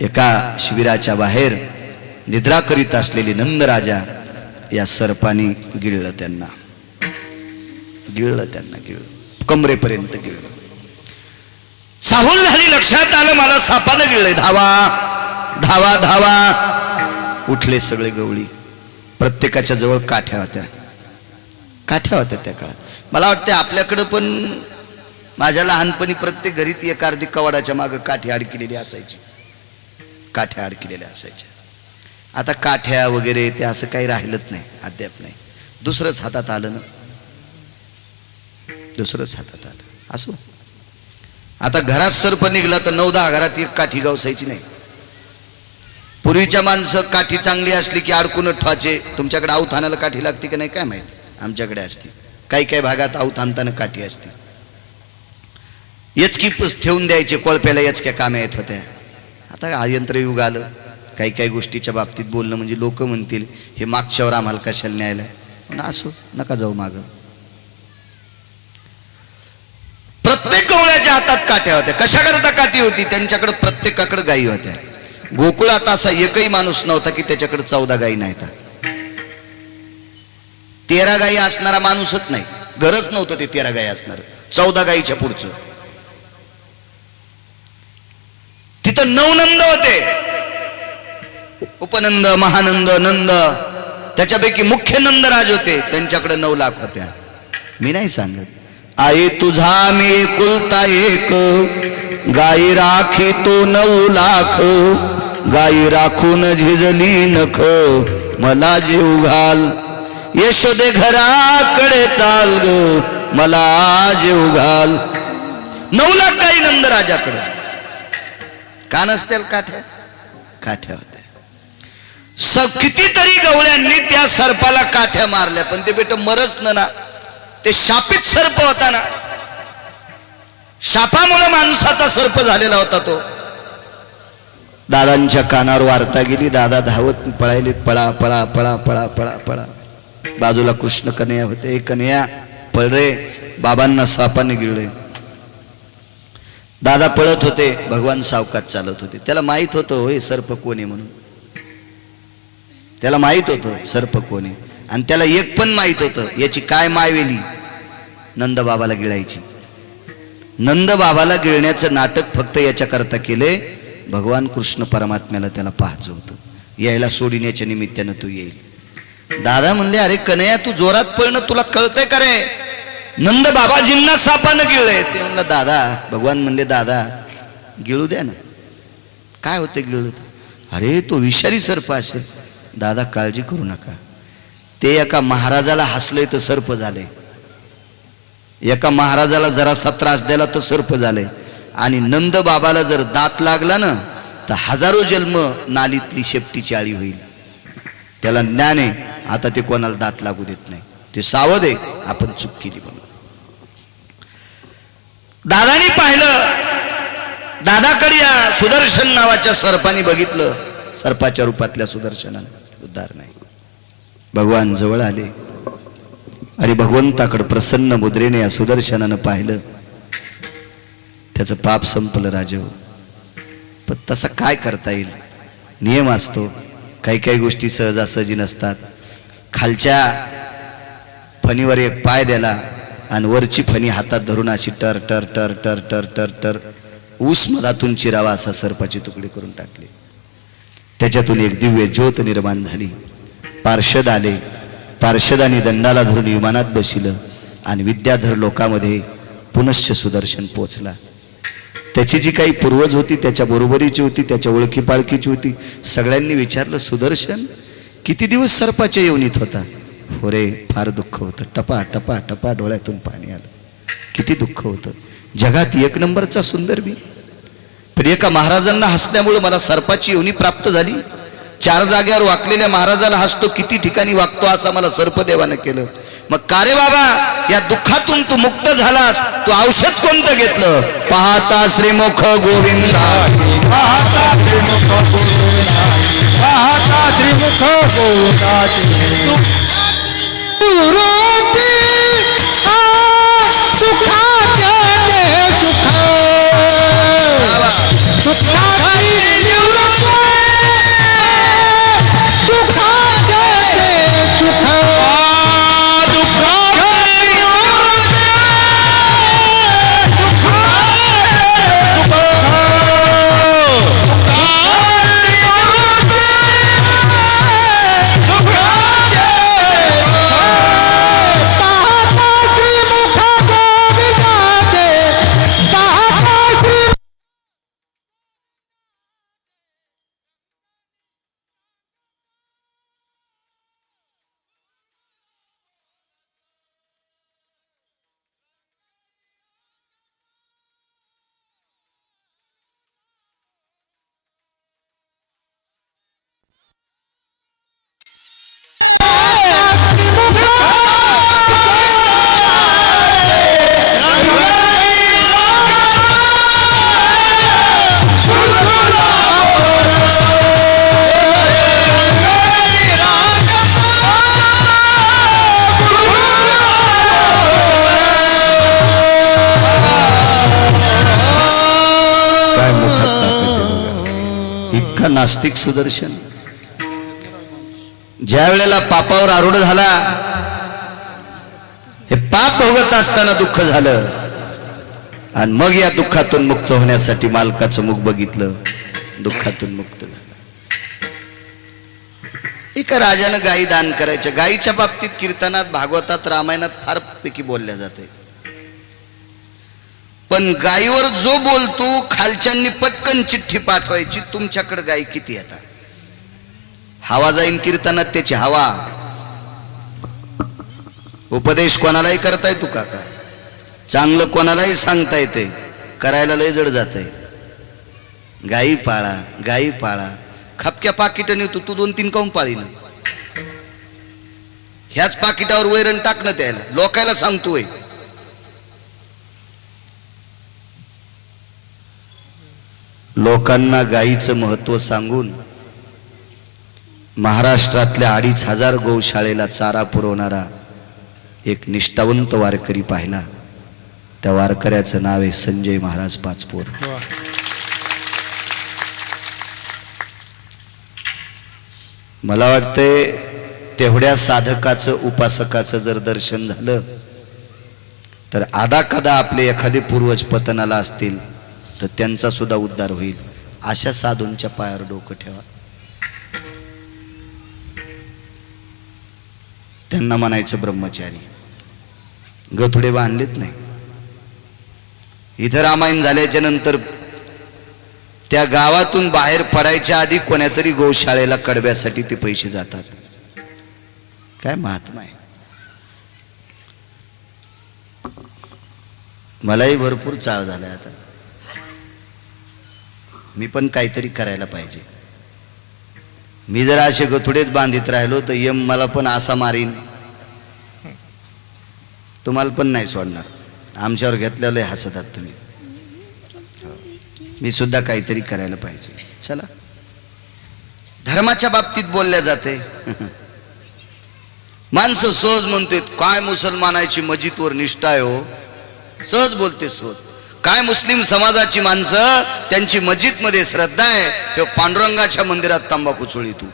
एका शिबिराच्या बाहेर निद्रा करीत असलेली नंदराजा या सर्पाने गिळलं त्यांना, गिळलं कमरेपर्यंत गिळलं. चाहूल झाली, लक्षात आलं मला सापानं गिळलंय. धावा धावा धावा. उठले सगळे गवळी. प्रत्येकाच्या जवळ काठ्या होत्या त्या काळात. मला वाटतं आपल्याकडं पण माझ्या लहानपणी प्रत्येक घरी ती एक अर्धी कवाडाच्या मागं काठी अडकलेली असायची, काठ्या अडकलेल्या असायच्या. आता काठ्या वगैरे ते असं काही राहिलंच नाही, अद्याप नाही. दुसरंच हातात आलं ना, दुसरंच हातात आलं. असो, आता घरात सर्प निघला तर 9-10 घरात एक काठी गावसायची नाही. पूर्वीच्या माणसं काठी चांगली असली की अडकून ठेवायचे. तुमच्याकडे आऊत आणायला काठी लागते की नाही काय माहिती, आमच्याकडे असते. काही काही भागात आऊत आणताना काठी असते. यचकी ठेवून द्यायचे, कोळप्याला यचक्या काम्या येत होत्या. आता यंत्रयुग आलं. काही काही गोष्टीच्या बाबतीत बोलणं म्हणजे लोक म्हणतील हे मागच्यावर आम्हाला कशाला न्यायला. पण असो, नका जाऊ मागं. प्रत्येक गवळ्याच्या हातात काठ्या होत्या. कशा करता काठी होती? त्यांच्याकडे प्रत्येकाकडे गायी होत्या. गोकुळात असा एकही माणूस नव्हता की त्याच्याकडे 14 गायी नाहीत. 13 गायी असणारा माणूसच नाही. घरच नव्हतं ते 13 गायी असणार. 14 गायीच्या पुढचं. तिथं 9 नंद होते. उपनंद, महानंद, नंद. त्याच्यापैकी मुख्य नंदराज होते, त्यांच्याकडे 9 लाख होत्या. मी नाही सांगत. आई तुझा मी एकुलता एक, गाई राखी तो 9 लाख. गाई राखून झिजली नख, मला जीव घाल. यशोदे घराकडे चाल ग, मला जीव घाल. 9 लाख गाई नंदराजाकडे. का नसतील काठ्या? काठ्या होत्या. कितीतरी गवळ्यांनी त्या सर्पाला काठ्या मारल्या, पण ते बेट मरच ना. ते शापित सर्प होता ना, शापामुळे माणसाचा सर्प झालेला होता तो. दादांच्या कानावर वार्ता गेली. दादा धावत पळायले, पळा पळा पळा पळा पळा पळा. बाजूला कृष्ण कन्हैया होते. कन्हैया पळ रे, बाबांना सापाने गिळले. दादा पळत होते, भगवान सावकात चालत होते. त्याला माहित होतं होय सर्प कोणी म्हणून. त्याला माहित होतं सर्प कोणी. आणि त्याला एक पण माहित होतं याची काय मायवेली, नंद बाबाला गिळायची. नंद बाबाला गिळण्याचं नाटक फक्त याच्याकरता केले, भगवान कृष्ण परमात्म्याला त्याला पाहायचं होतं. यायला सोडण्याच्या निमित्तानं तू येईल. दादा म्हणले, अरे कन्हैया तू जोरात पळणं तुला कळतंय का रे? नंद बाबाजींना सापानं गिळलंय. ते म्हणलं दादा, भगवान म्हणले दादा गिळू द्या ना, काय होतं गिळलं तर? अरे तो विषारी सर्प असेल. दादा काळजी करू नका. ते एका महाराजाला हसले तर सर्प झाले, एका महाराजाला जरासा त्रास द्याला तर सर्प झाले. आणि नंद बाबाला जर दात लागला ना तर हजारो जन्म नालीतली शेपटीची आळी होईल. त्याला ज्ञान आहे, आता ते कोणाला दात लागू देत नाही. ते सावध आहे, आपण चूक केली म्हणून. दादानी पाहिलं, दादाकडे या सुदर्शन नावाच्या सर्पाने बघितलं. सर्पाच्या रूपातल्या सुदर्शनाने उद्धार नाही. भगवान जवळ आले आणि भगवंताकडे प्रसन्न मुद्रेने या सुदर्शनानं पाहिलं. त्याचं पाप संपलं राजेव. पण तसा काय करता येईल, नियम असतो. काही काही गोष्टी सहजासहजी नसतात. खालच्या फणीवर एक पाय द्याला आणि वरची फणी हातात धरून अशी टर टर टर टर टर टर टर ऊस मधातून चिरावा असा सर्पाचे तुकडे करून टाकले. त्याच्यातून एक दिव्य ज्योत निर्माण झाली. पार्षद आले. पार्षदांनी दंडाला धरून विमानात बसिलं आणि विद्याधर लोकांमध्ये पुनश्च सुदर्शन पोचला. त्याची जी काही पूर्वज होती त्याच्या बरोबरीची होती, त्याच्या ओळखी पाळखीची होती. सगळ्यांनी विचारलं, सुदर्शन किती दिवस सर्पाच्या योनीत होता? हो रे, फार दुःख होतं. टपा टपा टपा डोळ्यातून पाणी आलं. किती दुःख होतं. जगात 1 नंबरचा सुंदर मी, पण एका महाराजांना हसल्यामुळे मला सर्पाची योनी प्राप्त झाली. 4 जागेवर वाकलेल्या महाराजाला हसतो, किती ठिकाणी वागतो असं मला सर्पदेवानं केलं. मग का रे बाबा, या दुःखातून तू मुक्त झालास, तू औषध कोणतं घेतलं? पाहता श्रीमुख गोविंदा, पाहता श्रीमुख गोविंदा, पाहता श्रीमुख गोविंदा. सुखाच्या सुख, सुखाची निवृत्ती का नास्तिक सुदर्शन. ज्या वेळेला पापावर आरूढ झाला, हे पाप भोगत असताना दुःख झालं आणि मग या दुःखातून मुक्त होण्यासाठी मालकाचं मुख बघितलं, दुःखातून मुक्त झाला. एका राजानं गायी दान करायच्या. गायीच्या बाबतीत कीर्तनात, भागवतात, रामायणात फार पैकी बोलल्या जाते. पण गायीवर जो बोलतो खालच्यांनी पटकन चिठ्ठी पाठवायची, तुमच्याकडे गायी किती येतात. हवा जाईन कीर्तनात त्याची हवा. उपदेश कोणालाही करता येतो काका, चांगलं कोणालाही सांगता येते, करायला लय जड जाते. गायी पाळा, गायी पाळा. खपक्या पाकिटाने तू 2-3 काऊन पाळीन. ह्याच पाकिटावर वैरण टाकणं त्याला, लोकायला सांगतोय. लोकांना गायीचं महत्व सांगून महाराष्ट्रातल्या 2500 गौशाळेला चारा पुरवणारा एक निष्ठावंत वारकरी पाहिला. त्या वारकऱ्याचं नाव आहे संजय महाराज पाचपोर. मला वाटतंय तेवढ्या साधकाचं, उपासकाचं जर दर्शन झालं तर आदा कदा आपले एखादे पूर्वज पतनाला असतील तर त्यांचा सुद्धा उद्धार होईल. अशा साधूंच्या पायावर डोकं ठेवा. त्यांना म्हणायचं ब्रह्मचारी. गथुडे बांधलेत नाही. इथं रामायण झाल्याच्या नंतर त्या गावातून बाहेर पडायच्या आधी कोण्यातरी गौशाळेला कडब्यासाठी ते पैसे जातात. काय महात्मा आहे. मलाही भरपूर चाळ झालाय आता. मी पण काहीतरी करायला पाहिजे. मी जर असे गथुडेच बांधित राहिलो तर यम मला पण असा मारीन, तुम्हाला पण नाही सोडणार. आमच्यावर घेतलेलं हसतात तुम्ही. मी सुद्धा काहीतरी करायला पाहिजे. चला, धर्माच्या बाबतीत बोलल्या जाते. माणसं सहज म्हणते काय मुसलमानाची मस्जिदवर निष्ठा आहे हो. सहज बोलते सहज. काय मुस्लिम समाजाची माणसं, त्यांची मस्जिदमध्ये श्रद्धा आहे, हे पांडुरंगाच्या मंदिरात तंबाखू चोळी. तू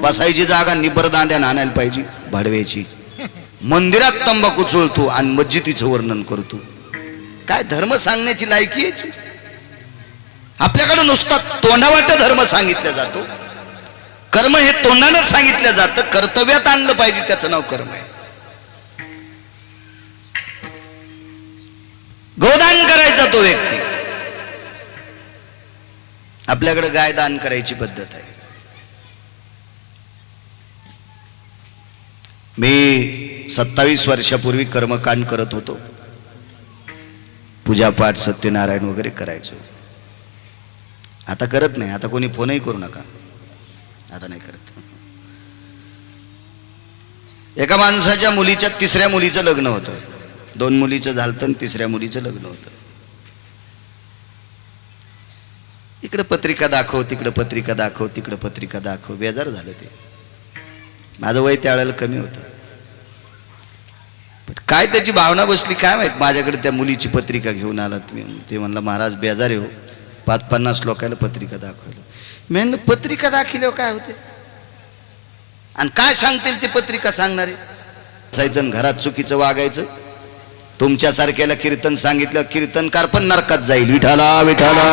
बसायची जागा निबरदांड्यानं आणायला पाहिजे भाडव्याची. मंदिरात तंबाखू चोळतो आणि मस्जिदीचं वर्णन करतो. काय धर्म सांगण्याची लायकी याची. आपल्याकडे नुसता तोंडावाट धर्म सांगितला जातो. कर्म हे तोंडानं सांगितलं जातं, कर्तव्यात आणलं पाहिजे, त्याचं नाव कर्म आहे. गोदान करायचा तो व्यक्ती. आपल्याकडे गाय दान करायची पद्धत आहे. मी 27 वर्षापूर्वी कर्मकांड करत होतो. पूजापाठ, सत्यनारायण वगैरे करायचो. आता करत नाही. आता कोणी फोनही करू नका. आता नाही करत. एका माणसाच्या मुलीच्या 3ऱ्या मुलीचं लग्न होतं. 2 मुलीचं झालं आणि 3ऱ्या मुलीचं लग्न होतं. इकडे पत्रिका दाखव, तिकडे पत्रिका दाखव, तिकडे पत्रिका दाखव. बेजार झालं ते. माझं वय त्यावेळेला कमी होतं. पण काय त्याची भावना बसली काय माहित. माझ्याकडे त्या मुलीची पत्रिका घेऊन आला. ते म्हणलं महाराज बेजार हो, 50 लोकांना पत्रिका दाखवलं. मी म्हणलं पत्रिका दाखवल्यावर काय होते आणि काय सांगतील ते पत्रिका सांगणारे. असायचं घरात चुकीचं वागायचं. तुमच्यासारख्याला कीर्तन सांगितलं, कीर्तनकार पण नरकात जाईल. विठाला विठाला.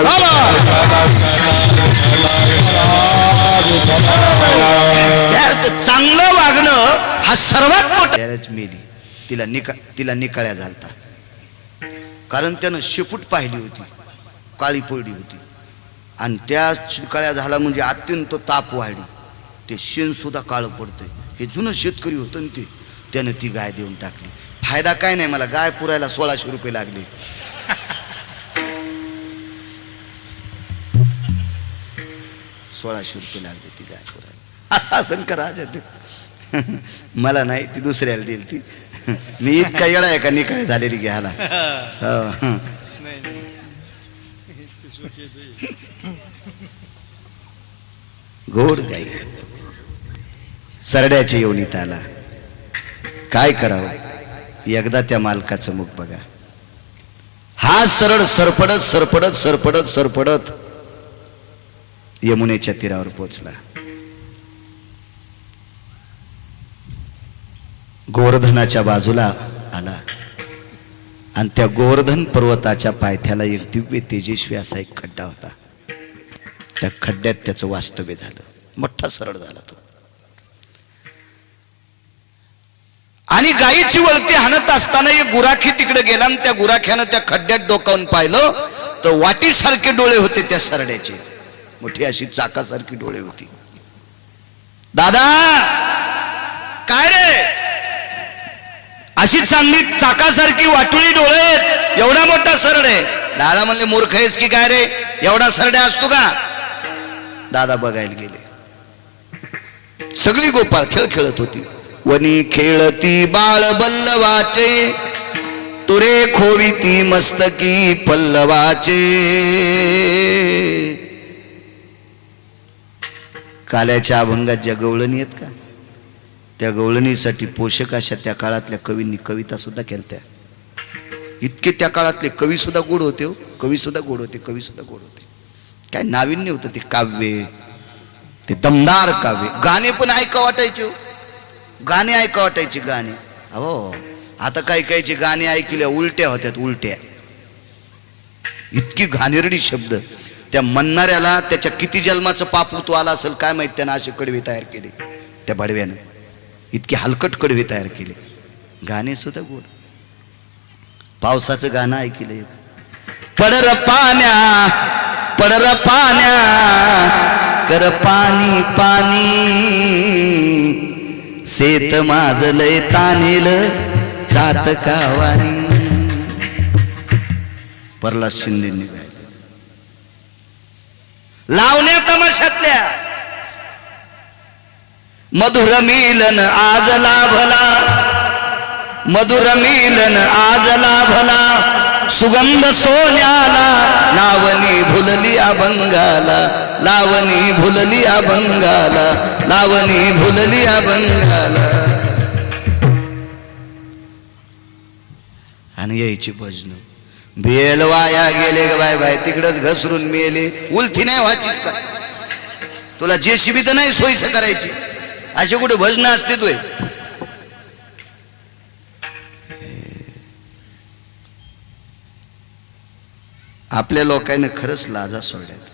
चांगलं वागणं हा सर्वात मोठा. मेली. तिला निकाळ्या झालता. कारण त्यानं शेपूट पाहिली होती, काळी पडली होती. आणि त्या निकाळ्या झाला म्हणजे अत्यंत ताप वाढली. ते शेण सुद्धा काळं पडतंय. हे जुनं शेतकरी होतं ते. त्यानं ती गाय देऊन टाकली. फायदा काय नाही मला. गाय पुरायला 1600 रुपये लागले. 1600 रुपये लागले ती गाय पुरायला. असं असन का राजा ते. मला नाही, ती दुसऱ्याला दिली ती. मी इतका येडा आहे का निकाय झालेली घ्यायला. गोड गाई सरड्याच्या योनीत आला. काय करावं. एकदा त्या मालकाचं मुख बघा. हा सरळ सरपडत सरपडत सरपडत सरपडत यमुनेच्या तीरावर पोचला. गोवर्धनाच्या बाजूला आला आणि त्या गोवर्धन पर्वताच्या पायथ्याला एक दिव्य तेजस्वी असा एक खड्डा होता. त्या खड्ड्यात त्याचं वास्तव्य झालं. मोठा सरळ झाला तो. आणि गायीची वळती हाणत असताना एक गुराखी तिकडे गेला आणि त्या गुराख्यानं त्या खड्ड्यात डोकावून पाहिलं तर वाटीसारखे डोळे होते त्या सरड्याचे. मोठी अशी चाकासारखी डोळे होती. दादा काय रे, अशी चांगली चाकासारखी वाटुळी डोळे, एवढा मोठा सरड आहे. दादा म्हणले मूर्ख आहेस की काय रे, एवढा सरड्या असतो का. दादा बघायला गेले. सगळी गोपाळ खेळ खेळत होती. वनी खेळती बाळ बल्लवाचे, तुरे खोविती मस्तकी पल्लवाचे. काल्याच्या अभंगात ज्या गवळणी आहेत का, त्या गवळणीसाठी पोषक अशा त्या काळातल्या कवींनी कविता सुद्धा केल्या. इतके त्या काळातले कवी सुद्धा गोड होते हो. कवी सुद्धा गोड होते, कवी सुद्धा गोड होते. काय नाविन्य होतं ते काव्य, ते दमदार काव्य. गाणे पण ऐका वाटायचे हो. गाणे ऐका वाटायचे गाणे. अहो आता काही काहीचे गाणे ऐकल्या उलट्या होत्यात, उलट्या. इतकी घाणेरडी शब्द. त्या म्हणणाऱ्याला त्याच्या किती जन्माचं पाप आला असेल काय माहित. त्यानं असे कडवे तयार केले त्या बडव्यानं. इतके हलकट कडवे तयार केले. गाणे सुद्धा गोड. पावसाचं गाणं ऐकलं. पडर पाण्या पडर पाण्या कर पाणी पाणी, शेत माझं लय तानेल चातकावानी. प्रल्हाद शिंदेंनी गायलं. लावण्या तमाशातल्या मधुर मिलन आज लाभला, मधुर मिलन आज लाभला, सुगंध सोन्याला लावणी भुलली अभंगाला, लावणी भुलली अभंगाला, लावणी भुलली अभंगाला. आणि यायची भजन. बेल वाया गेले ग बाय बाय, तिकडच घसरून मेले. उलथी नाही व्हायचीच का तुला, जेसीबी तर नाही सोयीस करायची. असे कुठे भजन असते तोय. आपल्या लोकांनी खरंच लाजा सोडल्यात.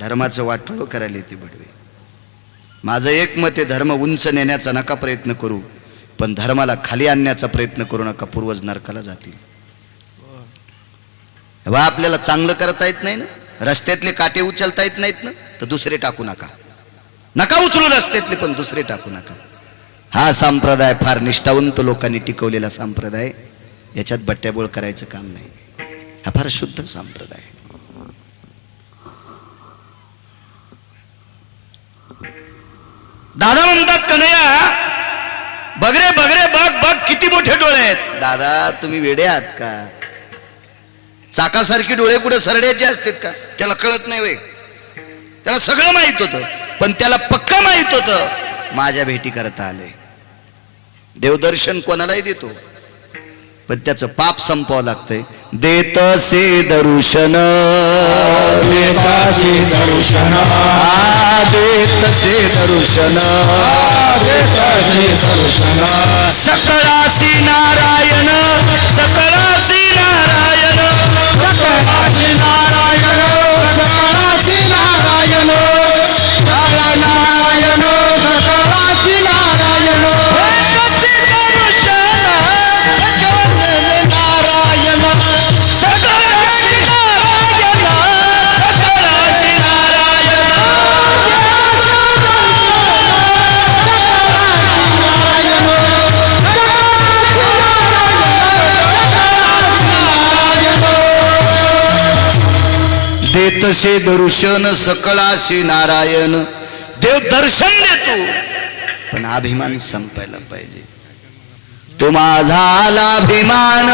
धर्माचं वाटोळं करायला येते बडवे. माझं एक मत आहे, धर्म उंच नेण्याचा नका प्रयत्न करू, पण धर्माला खाली आणण्याचा प्रयत्न करू नका. पूर्वज नरकाला जातील. आपल्याला चांगलं करता येत नाही ना, रस्त्यातले काटे उचलता येत नाहीत ना, तर दुसरे टाकू नका. नका उचलू रस्त्यातले, पण दुसरे टाकू नका. हा संप्रदाय फार निष्ठावंत लोकांनी टिकवलेला संप्रदाय. याच्यात बट्ट्याबोळ करायचं काम नाही. हा फार शुद्ध संप्रदाय. दादा म्हणतात कन्हैया बगरे बगरे बघ बघ किती मोठे डोळे आहेत. दादा तुम्ही वेडे आहात का. चाकासारखी डोळे कुठे सरड्याचे असतात का. त्याला कळत नाही वे. त्याला सगळं माहित होतं, पण त्याला पक्का माहित होतं माझ्या भेटी करता आले. देवदर्शन कोणालाही देतो, पण त्याचं पाप संपवावं लागतंय. देतसे दर्शन देताशी दर्शन, देतसे दर्शन, देताशी दर्शन. सकळासी नारायण, सकळासी नारायण, सकळाशी नारायण, सकळाशी नारायण, नारायण सकळाशी नारायण. देतसे दर्शन सकळाशी नारायण. देव दर्शन देतो, पण अभिमान संपायला पाहिजे. तो माझा अभिमान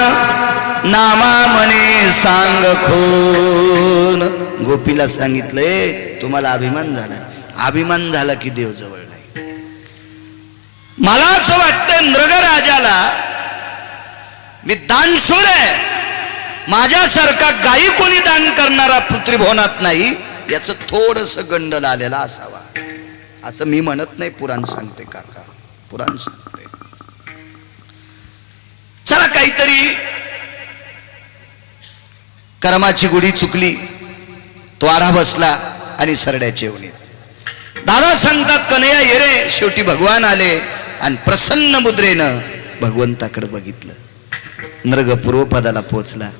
नामा म्हणे सांग खून. गोपीला सांगितलंय तुम्हाला अभिमान झाला. अभिमान झाला की देव जवळ नाही. मला असं वाटतं नृगराजाला मी दानशूर आहे, माझ्यासारखा गायी कोणी दान करणारा पृथ्वीभुवनात नाही. याचं थोडस गंडल आलेला असावा, असं मी म्हणत नाही, पुराण सांगते काका, पुराण सांगते. चला काहीतरी कर्माची गुढी चुकली, तो आढा बसला आणि सरड्याच्या येवणीत दादा सांगतात कन्हैया ये रे. शेवटी भगवान आले आणि प्रसन्न मुद्रेनं भगवंताकडे बघितलं. नृग पूर्वपदाला पोचला.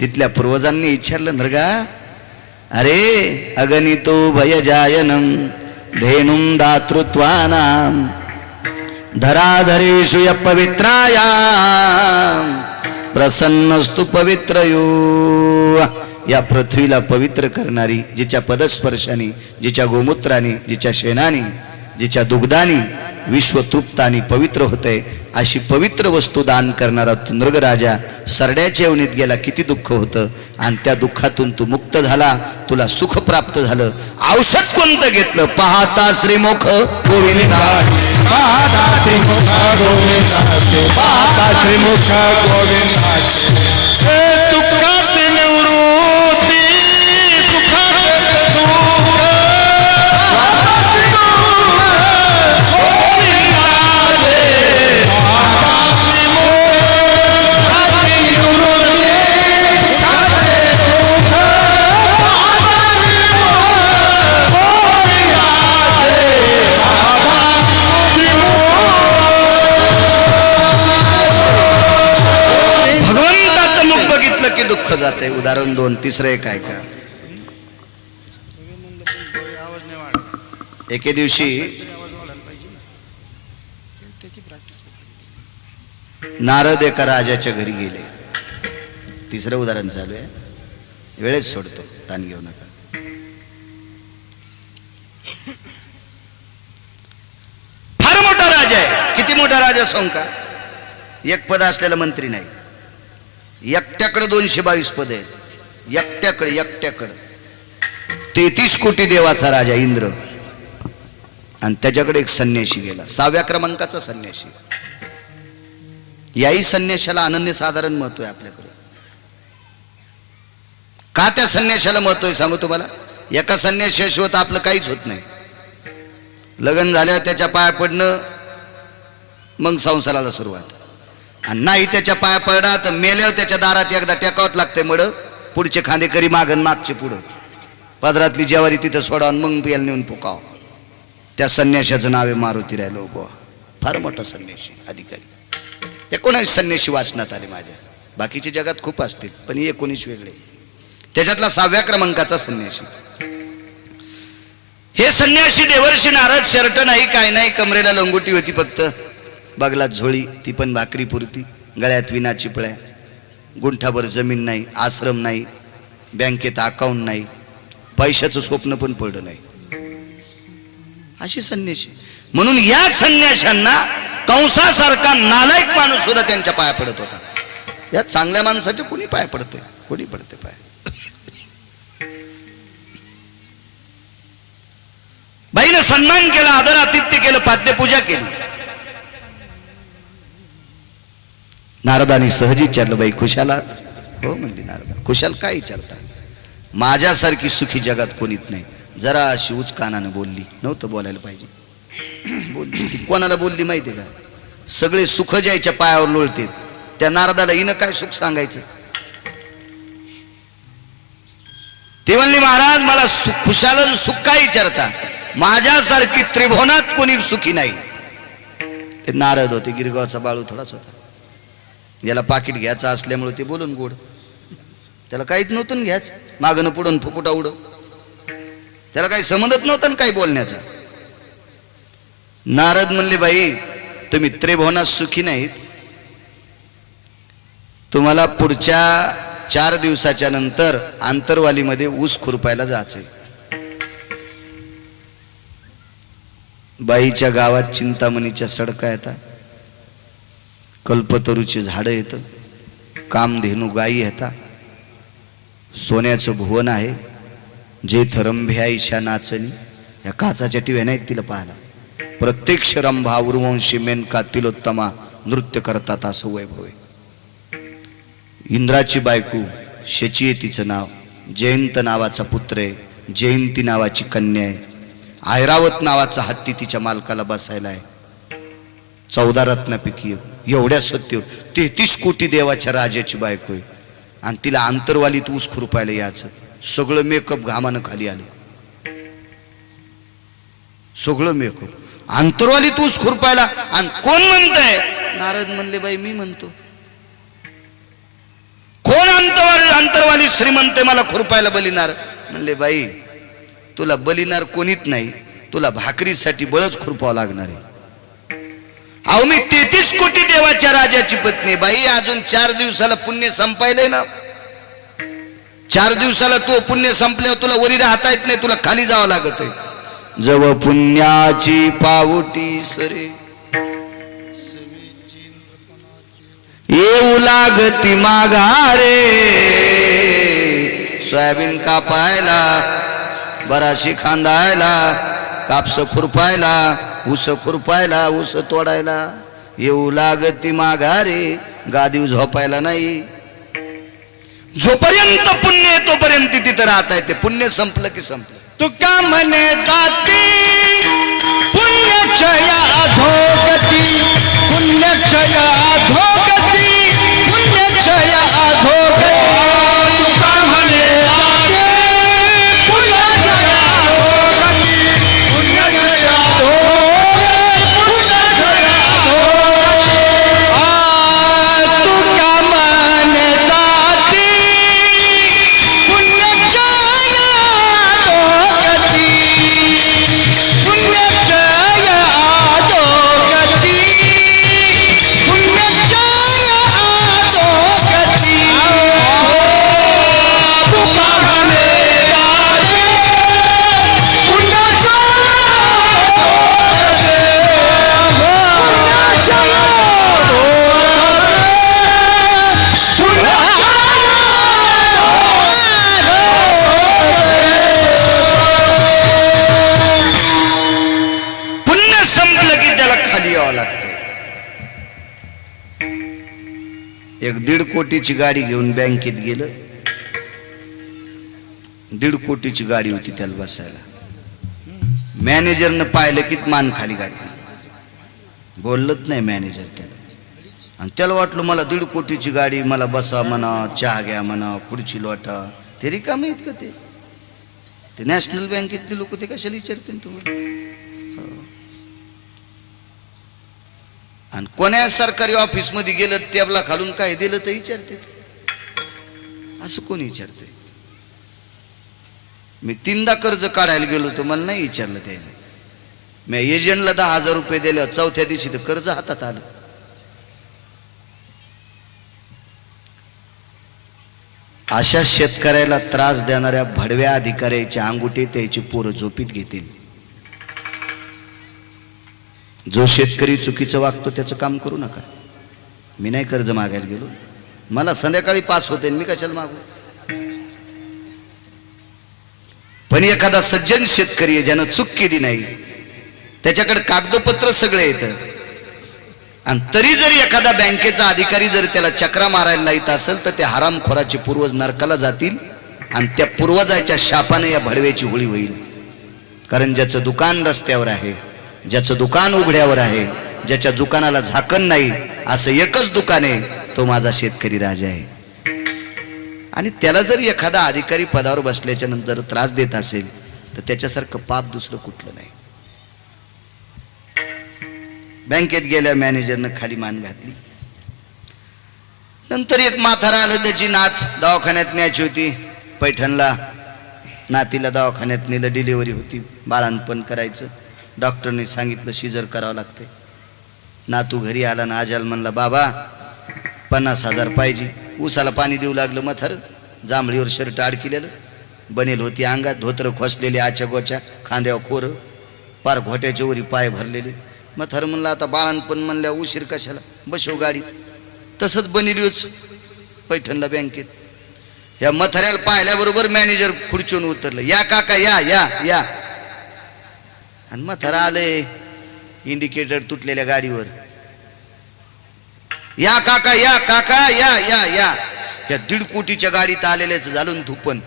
तिथल्या पूर्वजांनी विचारलं, नृगा अरे अगणितो भयजायनम धेनुम दातृत्वानाम धराधरेषु य पवित्रायाम प्रसन्नस्तु पवित्रयो. या पृथ्वीला पवित्र करणारी, जिच्या पदस्पर्शाने, जिच्या गोमूत्राने, जिच्या शेणाने, जिच्या दुग्धाने विश्व तृप्त आणि पवित्र होते, अशी पवित्र वस्तू दान करणारा तू नृगराजा सरड्याच्या येवणीत गेला. किती दुःख होतं आणि त्या दुःखातून तू मुक्त झाला, तुला सुख प्राप्त झालं. औषध कोणतं घेतलं? पाहता श्रीमुख गोविंदा, पाहता श्रीमुख गोविंदाचे, पाहता श्रीमुख गोविंदाचे. हे दुःखाची निवृत्ती, सुखाचे सुख. दुःख जाते. उदाहरण 2. तिसरं एक आहे का? एके दिवशी नारद एका राजाच्या घरी गेले. तिसरं उदाहरण चालू आहे, वेळेच सोडतो, ताण घेऊ नका. फार मोठा राजा आहे. किती मोठा राजा सांगू का? एक पद असलेला मंत्री नाही. एकट्याकडे 222 पद आहेत. एकट्याकडे 33 कोटी देवाचा राजा इंद्र, आणि त्याच्याकडे एक संन्याशी गेला, 6व्या क्रमांकाचा संन्याशी. याही संन्याशाला अनन्यसाधारण महत्व आहे आपल्याकडे. का त्या संन्याशाला महत्व आहे सांगू तुम्हाला. एका संन्याशाशिवाय आपलं काहीच होत नाही. लग्न झाल्यावर त्याच्या पाया पडणं, मग संसाराला सुरुवात. आणि नाही त्याच्या पाया पडला तर मेल्यावर त्याच्या दारात एकदा टेकावत लागतंय मड. पुढचे खांदेकरी मागन, मागचे पुढं, पदरातली ज्वारी तिथं सोडावून मग बेल नेऊन पुकाव. त्या संन्याशाचं नाव आहे मारुती राहिलो बुवा. फार मोठा संन्याशी अधिकारी. 19 संन्याशी वाचनात आले माझ्या. बाकीच्या जगात खूप असतील, पण 19 वेगळे. त्याच्यातला 6व्या क्रमांकाचा संन्याशी. हे संन्याशी देवर्षी नारद. शर्ट नाही, काय नाही, कमरेला लंगोटी होती फक्त, बगलात झोळी, ती पण भाकरी पुरती, गळ्यात विना चिपळ्या, गुंठाभर जमीन नाही, आश्रम नाही, बँकेत अकाउंट नाही, पैशाचं स्वप्न पण पडलं नाही, अशी संन्याशी. म्हणून या संन्याशांना कंसासारखा नालायक माणूस सुद्धा त्यांच्या पाया पडत होता. या चांगल्या माणसाचे कोणी पाय पडते? कोणी पडते पाय? बाईनं सन्मान केला, आदर आतिथ्य केलं, पाद्यपूजा केली. नारदाने सहज विचारलं, बाई खुशालात? हो म्हणली नारदा. खुशाल काय विचारता? माझ्यासारखी सुखी जगात कोणीच नाही. जरा अशी उचकानानं बोलली, नव्हतं बोलायला पाहिजे. बोलली. ती कोणाला बोलली माहिती का? सगळे सुख ज्याच्या पायावर लोळते त्या नारदाला हिनं काय सुख सांगायचं? ते म्हणली, महाराज मला खुशाल सुख काय विचारता? माझ्यासारखी त्रिभुवनात कोणी सुखी नाही. ते नारद होते, गिरगावचा बाळू थोडाच होता. याला पाकिट घ्यायचं असल्यामुळे ते बोलून गोड. त्याला काहीच नव्हतं घ्यायचं, मागणं पुढून फुकुटा उड. त्याला काही समजत नव्हतं काही बोलण्याचा. नारद म्हणले, बाई तुम्ही त्रिभुवनात सुखी नाहीत. तुम्हाला पुढच्या 4 दिवसाच्या नंतर आंतरवालीमध्ये ऊस खुरपायला जायचंय. बाईच्या गावात चिंतामणीच्या सडका येतात, कल्पतरूची झाडं येतं, कामधेनू गायी येतात, सोन्याचं भुवन आहे, जेथ रंभ्या ईशा नाचणी. या काचाच्या टिव्या नाहीत तिला पाहायला. प्रत्यक्ष रंभा उर्वंशी मेनका तिलोत्तमा नृत्य करतात असं वैभव आहे. इंद्राची बायको शची आहे तिचं नाव, जयंत नावाचा पुत्र आहे, जयंती नावाची कन्या आहे, ऐरावत नावाचा हत्ती तिच्या मालकाला बसायला आहे, 14 रत्नापैकी एक, एवढ्या सत्य 33 कोटी देवाच्या राजाची बायको आहे, आणि तिला आंतरवालीत ऊस खुरपायला यायचं. सगळं मेकअप घामानं खाली आलं, सगळं मेकअप आंतरवालीत ऊस खुरपायला. आणि कोण म्हणतंय? नारद म्हणले, बाई मी म्हणतो. कोण अंतरवाली श्रीमंत मला खुरपायला बलिनार? म्हणले, बाई तुला बलिनार कोणीच नाही, तुला भाकरीसाठी बळच खुरपावं लागणार आहे. अहो मी 33 कोटी देवाच्या राजाची पत्नी. बाई अजून 4 दिवसाला पुण्य संपायलंय ना, 4 दिवसाला तो पुण्य संपल्यावर तुला वरी राहता येत नाही, तुला खाली जावं लागत आहे. जव पुण्याची पावटी सरे येऊ लागती माघारे, सोयाबीन कापायला, बराशी खांदायला, कापस खुरपायला, ऊस खुरपायला, ऊस तोडायला येऊ लागती माघारे, गादीव झोपायला नाही. जोपर्यंत पुण्य आहे तोपर्यंत तिथं राहता येते, पुण्य संपलं की संपलं. तुका म्हणे जाती पुण्यक्षय अधोगती, पुण्यक्षय अधोगती, पुण्यक्षय अधोगती. तुका म्हणे जाती पुण्यक्षय अधोगती, पुण्यक्षय अधोगती, पुण्यक्षय अधोगती. तुका म्हणे जाती पुण्यक्षय एक 1.5 कोटीची गाडी घेऊन बँकेत गेलं. 1.5 कोटीची गाडी होती त्याला बसायला. मॅनेजरनं पाहिलं की मान खाली घातली, बोललत नाही मॅनेजर त्याला. आणि त्याला वाटलं मला 1.5 कोटीची गाडी, मला बसा म्हणा, चहा घ्या म्हणा, खुर्ची लोटा, ते रिकाम आहेत का? ते नॅशनल बँकेतले लोक ते कशाला विचारतील तुम्हाला? आणि कोण्या सरकारी ऑफिस मध्ये गेलं टेबला खालून काय दिलं तर विचारते, असं कोणी विचारते? मी 3दा कर्ज काढायला गेलो तर मला नाही विचारलं त्याने. मी एजंटला 10,000 रुपये दिले, 4थ्या दिवशी तर कर्ज हातात आलं. अशा शेतकऱ्याला त्रास देणाऱ्या भडव्या अधिकाऱ्याचे अंगुठे त्याची पोरं झोपीत घेतील. जो शेतकरी चुकीचं वागतो त्याचं काम करू नका. मी नाही कर्ज मागायला गेलो, मला संध्याकाळी पास होते, मी कशाला मागू? पण एखादा सज्जन शेतकरी आहे ज्यानं चूक केली नाही, त्याच्याकडे कागदपत्र सगळे येतं, आणि तरी जर एखादा बँकेचा अधिकारी जर त्याला चक्रा मारायला लाईत असेल तर त्या हरामखोराचे पूर्वज नरकाला जातील, आणि त्या पूर्वजाच्या शापाने या भडव्याची होळी होईल. कारण ज्याचं दुकान रस्त्यावर आहे, ज्याचं दुकान उघड्यावर आहे, ज्याच्या दुकानाला झाकण नाही, असं एकच दुकान आहे, तो माझा शेतकरी राजा आहे. आणि त्याला जर एखादा अधिकारी पदावर बसल्याच्या नंतर त्रास देत असेल तर त्याच्यासारखं पाप दुसरं कुठलं नाही. बँकेत गेल्या मॅनेजरनं खाली मान घातली. नंतर एक म्हातारा आलं, त्याची नात दवाखान्यात न्यायची होती पैठणला. नातीला दवाखान्यात नेलं, डिलिव्हरी होती, बाळंतपण करायचं. डॉक्टरने सांगितलं सीझर करावं लागते. नातू घरी आला ना आजाल म्हणला, बाबा 50,000 पाहिजे. ऊसाला पाणी देऊ लागलं मथर, जांभळीवर शर्ट अडकिलेलं, बनेल होती अंगात, धोत्र खोसलेले, आच्या गोच्या, खांद्यावर खोरं, पार घोट्याच्या वरी पाय भरलेले. मथर म्हणलं आता बाळंतपण म्हणल्या उशीर कशाला, बसव गाडी. तसंच बनेलीच पैठणला बँकेत. या मथऱ्याला पाहिल्याबरोबर मॅनेजर खुर्चून उतरलं, या काका या या या. आणि म्हातारा आले इंडिकेटर तुटलेल्या गाडीवर, या काका या काका या या या. या 1.5 कोटीच्या गाडीत आलेल्याच झालं धुपन.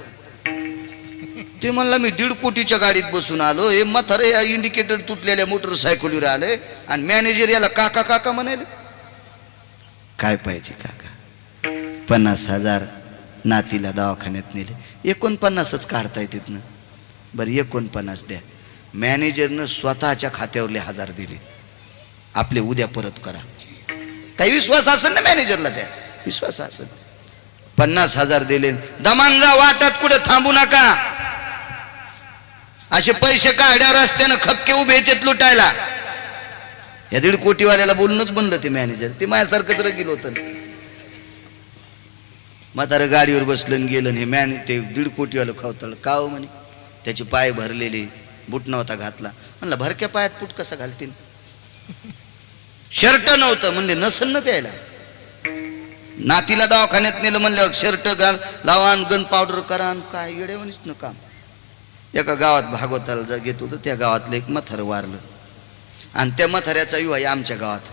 ते म्हणला मी 1.5 कोटीच्या गाडीत बसून आलो, हे म्हातारे या इंडिकेटर तुटलेल्या मोटरसायकलीवर आले आणि मॅनेजर याला काका काका म्हणाले. काय पाहिजे काका? 50,000 नातीला दवाखान्यात नेले. 49च काढता येतात ना. बरं 49 द्या. मॅनेजरनं स्वतःच्या खात्यावरले 1000 दिले. आपले उद्या परत करा. काही विश्वास असेल ना मॅनेजरला, त्या विश्वास असेल. 50,000 दिले. दमान जा, वाटात कुठे थांबू नका. असे पैसे काढ्या रस्त्यानं खपके उभे येतात लुटायला. या 1.5 कोटीवाल्याला बोलूनच बनलं ते मॅनेजर. ते माझ्यासारखंच रगील होतं. म्हातारं गाडीवर बसलं गेलं. हे ते 1.5 कोटीवालं खावतळ का हो म्हणे. त्याचे पाय भरलेले, बूट नव्हता घातला. म्हणलं भरक्या पायात बूट कसा घालतील? शर्ट नव्हतं. म्हणले नसल ना त्याला. नातीला दवाखान्यात नेलं म्हणलं शर्ट घाल लावा, गन पावडर करा, काय येडेवणीच न काम. एका गावात भागवताला घेत होतं. त्या गावातलं एक म्हातारं वारलं आणि त्या म्हाताऱ्याचा विवाह आमच्या गावात.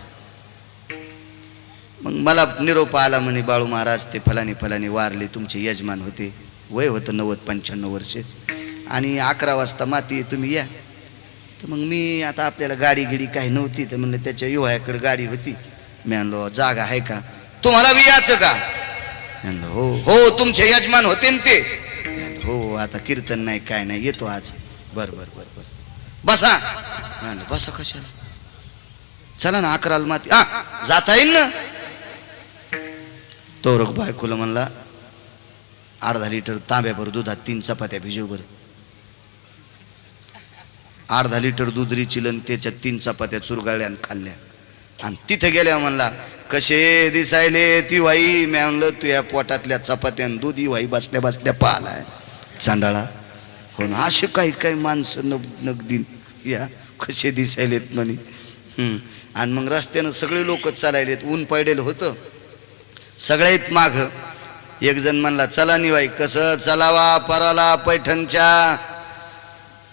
मग मला निरोप आला म्हणे बाळू महाराज ते फलानी फलानी वारले, तुमचे यजमान होते, वय होतं 90-95 वर्षे आणि 11 वाजता माती तुम्ही या. तर मग मी आता आपल्याला गाडी गिडी काही नव्हती, तर म्हणलं त्याच्या विवाहाकडे गाडी होती. मी म्हणलो जागा आहे का? तुम्हाला बी याचं का? म्हणलं हो हो, तुमचे यजमान होते ना ते. हो, आता कीर्तन नाही काय नाही, येतो आज. बर बर बर बर, बसा. म्हणलं बसा कशाला? चला ना 11ला माती. जाता येईल ना. तो रग बायकोला म्हणला अर्धा लिटर तांब्याभर दुधात 3 चपात्या भिजव बरं. अर्धा लिटर दूध रिचिलन, त्याच्यात 3 चपात्या चुरगाळल्या आणि खाल्ल्या. आणि तिथे गेल्या म्हणला कसे दिसायले ती वाई. मी म्हणलं तुझ्या पोटातल्या चपात्यान दूध वाई बसल्या बसल्या पाहलाय चांडाळा. हो ना, असे काही काही माणसं नगदीन या कसे दिसायलेत म्हणे. आणि मग रस्त्यानं सगळे लोक चालायलेत. ऊन पडलेलं होतं. सगळ्यात माग एक जण म्हणला चला निवाई. कसं चलावा? पराला पैठणच्या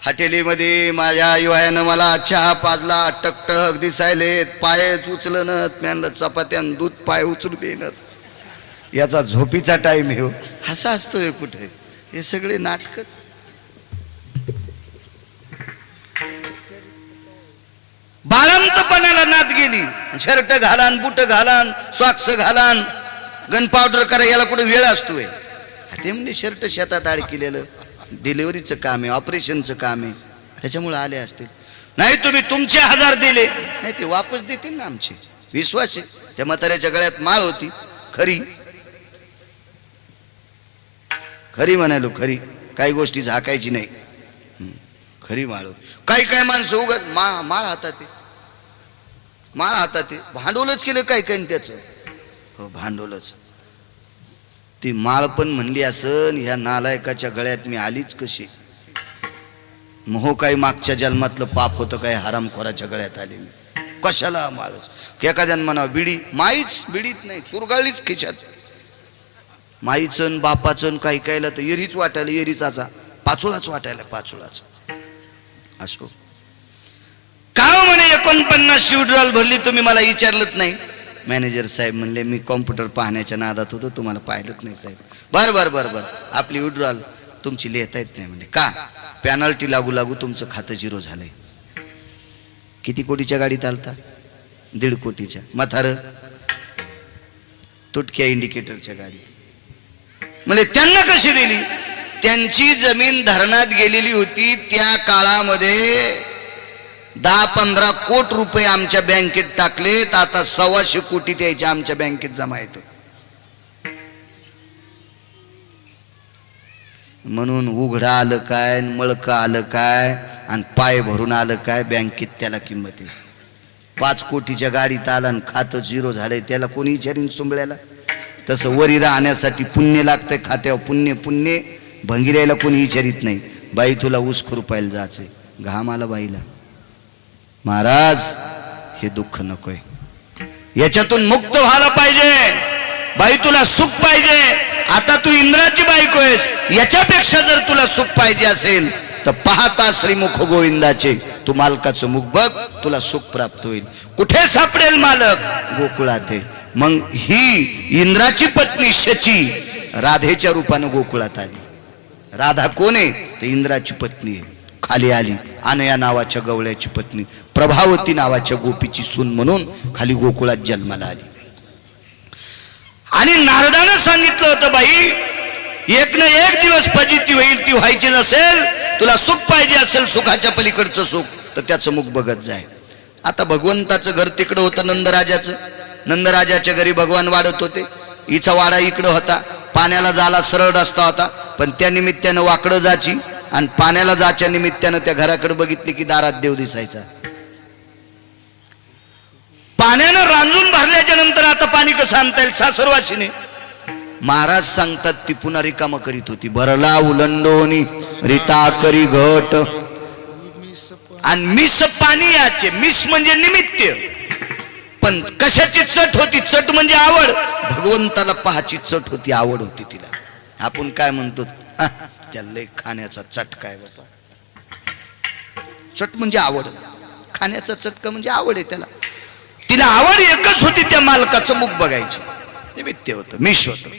हॉटेलीमध्ये माझ्या युवायानं मला चहा पाजला. टकटक दिसायलेत, पायच उचलनत. म्हणलं चपात्यान दूध पाय उचलू देणार. याचा झोपीचा टाइम हे. असा असतोय कुठे? हे सगळे नाटकच. बाळंतपणाला नात गेली. शर्ट घालान, बुट घालान, सॉक्स घालान, गन पावडर करा, याला कुठे वेळ असतोय? ते म्हणजे शर्ट शेतात अडकिलेलं, डिलिव्हरीचं काम आहे, ऑपरेशनचं काम आहे, त्याच्यामुळे आले असतील. नाही तुम्ही तुमचे 1000 दिले नाही, ते वापस देतील ना आमचे. विश्वास आहे. त्या म्हाताऱ्याच्या गळ्यात माळ होती खरी खरी म्हणालो, खरी. काही गोष्टी झाकायची नाही, खरी माळ होती. काही काय माणसं उगत माळ हातात आहे, माळ हातात आहे. भांडवलच केलं काय काय त्याचं. हो, भांडवलच. ती माळ पण म्हणली असन ह्या नालायकाच्या गळ्यात मी आलीच कशी. मोह काही मागच्या जन्मातलं पाप होतं काय हरामखोराच्या गळ्यात आले मी. कशाला माळच? एखाद्यानं म्हणावं बिडी, माईच बिडीत नाही, चुरगाळलीच खिशात. माईचं बापाचं काही कायला तर एरीच वाटायला, एरीचाचा पाचोळाच वाटायला, पाचोळाच. असो का म्हणे 49 विड्रॉल भरली, तुम्ही मला विचारलंच नाही. मॅनेजर साहेब म्हणले मी कॉम्प्युटर पाहण्याच्या नादात होतो, तुम्हाला पाहिलंच नाही साहेब. बर बर बर बर, आपली विड्रॉल तुमची लिहिता येत नाही. म्हणजे का? पॅनल्टी लागू लागू तुमचं खातं 0 झालंय. किती कोटीच्या गाडीत आलता? 1.5 कोटीच्या. म्हातारं तुटक्या इंडिकेटरच्या गाडीत. म्हणजे त्यांना कशी दिली? त्यांची जमीन धरणात गेलेली होती. त्या काळामध्ये 10-15 कोटी रुपये आमच्या बँकेत टाकलेत. आता 125 कोटी त्याच्या आमच्या बँकेत जमा येत. म्हणून उघडा आलं काय, मळकं आलं काय, आणि पाय भरून आलं काय, बँकेत त्याला किंमत आहे. 5 कोटीच्या गाडीत आला आणि खातं 0 झालंय, त्याला कोणी विचारीन सुंबळ्याला? तसं वरी राहण्यासाठी पुण्य लागतंय, खात्यावर पुण्य पुण्य. भंगिरायला कोणी विचारित नाही. बाई तुला ऊस खुरपायला जायचंय, घाम आला बाईला. महाराज हे दुःख नकोय, याच्यातून मुक्त व्हायला पाहिजे. बाई तुला सुख पाहिजे, आता तू इंद्राची बायको आहेस. याच्यापेक्षा जर तुला सुख पाहिजे असेल तर पाहता श्रीमुख गोविंदाचे तू मालकाचं मुख बघ, तुला सुख प्राप्त होईल. कुठे सापडेल मालक? गोकुळात आहे. मग ही इंद्राची पत्नी शची राधेच्या रूपानं गोकुळात आली. राधा कोण आहे? तर इंद्राची पत्नी आहे. खाली आली अनया नावाच्या गवळ्याची पत्नी, प्रभावती नावाच्या गोपीची सून म्हणून खाली गोकुळात जन्माला आली. आणि नारदानं सांगितलं होतं, बाई एक ना एक दिवस फजिती होईल, ती व्हायची नसेल, तुला सुख पाहिजे असेल, सुखाच्या पलीकडचं सुख, तर त्याचं मुख बघत जाय. आता भगवंताचं घर तिकडं होतं नंदराजाचं. नंदराजाच्या घरी भगवान वाढत होते. हिचा वाडा इकडं होता. पाण्याला जायला सरळ रस्ता होता, पण त्या निमित्तानं वाकडं जायची, आणि पाण्याला जाच्या निमित्तानं त्या घराकडे बघितली की दारात देव दिसायचा. पाण्यानं रांजून भरल्याच्या नंतर आता पाणी कसं आणता येईल सासरवासीने? महाराज सांगतात ती पुन्हा रिकामं करीत होती. भरला उलंडोनी रिता करी घट, आणि मिस पाणी याचे, मिस म्हणजे निमित्त, पण कशाची चट होती? चट म्हणजे आवड. भगवंताला पाहाची चट होती, आवड होती तिला. आपण काय म्हणतो, त्याला लय खाण्याचा चटका आहे बाबा. चट म्हणजे आवड, खाण्याचा चटका म्हणजे आवड आहे त्याला. तिला आवड एकच होती, त्या मालकाचं मुख बघायची. निमित्त होतं, मिश होतं.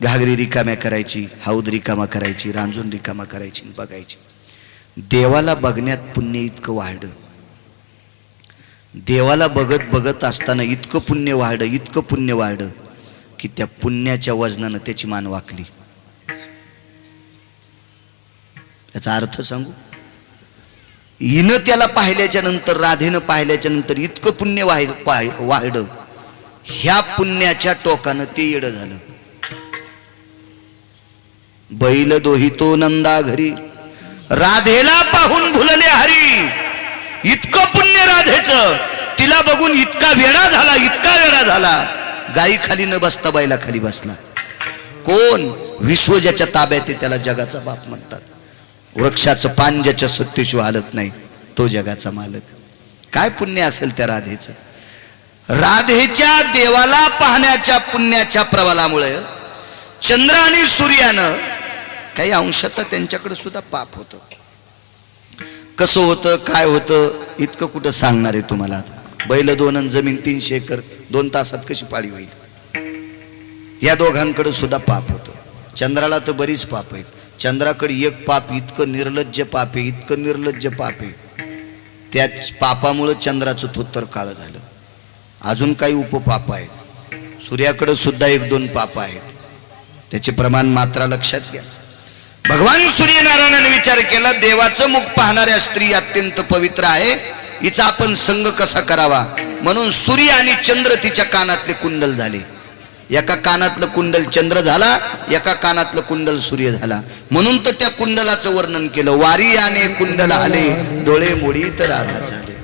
घागरी रिकाम्या करायची, हौद रिकामा करायची, रांजून रिकामा करायची, बघायची. देवाला बघण्यात पुण्य इतकं वाढलं. देवाला बघत बघत असताना इतकं पुण्य वाढलं, इतकं पुण्य वाढलं की त्या पुण्याच्या वजनानं त्याची मान वाकली. याचा अर्थ सांगू, हिनं त्याला पाहिल्याच्या नंतर, राधेनं पाहिल्याच्या नंतर इतकं पुण्य वाढलं, ह्या पुण्याच्या टोकानं ते येडं झालं. बैल दोहितो नंदा घरी, राधेला पाहून भुलले हरी. इतकं पुण्य राधेचं, तिला बघून इतका वेडा झाला, इतका वेडा झाला, गाई खाली न बसता बैला खाली बसला. कोण? विश्व ज्याच्या ताब्यात आहे त्याला जगाचा बाप म्हणतात. वृक्षाचं पान ज्याच्या सत्तेशिवाय हालत नाही तो जगाचा मालक. काय पुण्य असेल त्या राधेचं? राधेच्या देवाला पाहण्याच्या पुण्याच्या प्रबलामुळे चंद्र आणि सूर्यानं काही अंशात त्यांच्याकडे सुद्धा पाप होतं. कसं होतं, काय होतं, इतकं कुठं सांगणार आहे तुम्हाला. बैल 2 आणि जमीन 300 एकर 2 तासात कशी पाळी होईल? या दोघांकडे सुद्धा पाप होतं. चंद्राला तर बरीच पाप आहेत. चंद्राकडे एक पाप, इतकं निर्लज्ज पाप आहे, इतकं निर्लज्ज पाप आहे, त्या पापामुळं चंद्राचं थोत्तर काळं झालं. अजून काही उपपाप आहेत. सूर्याकडे सुद्धा 1-2 पाप आहेत, त्याचे प्रमाण मात्रा लक्षात घ्या. भगवान सूर्यनारायणाने विचार केला, देवाचं मुख पाहणाऱ्या स्त्री अत्यंत पवित्र आहे, हिचा आपण संग कसा करावा. म्हणून सूर्य आणि चंद्र तिच्या कानातले कुंडल झाले. एका कानातलं कुंडल चंद्र झाला, एका कानातलं कुंडल सूर्य झाला. म्हणून तर त्या कुंडलाचं वर्णन केलं, वारी आने कुंडल आले, डोळे मोडी तर राधा झाले.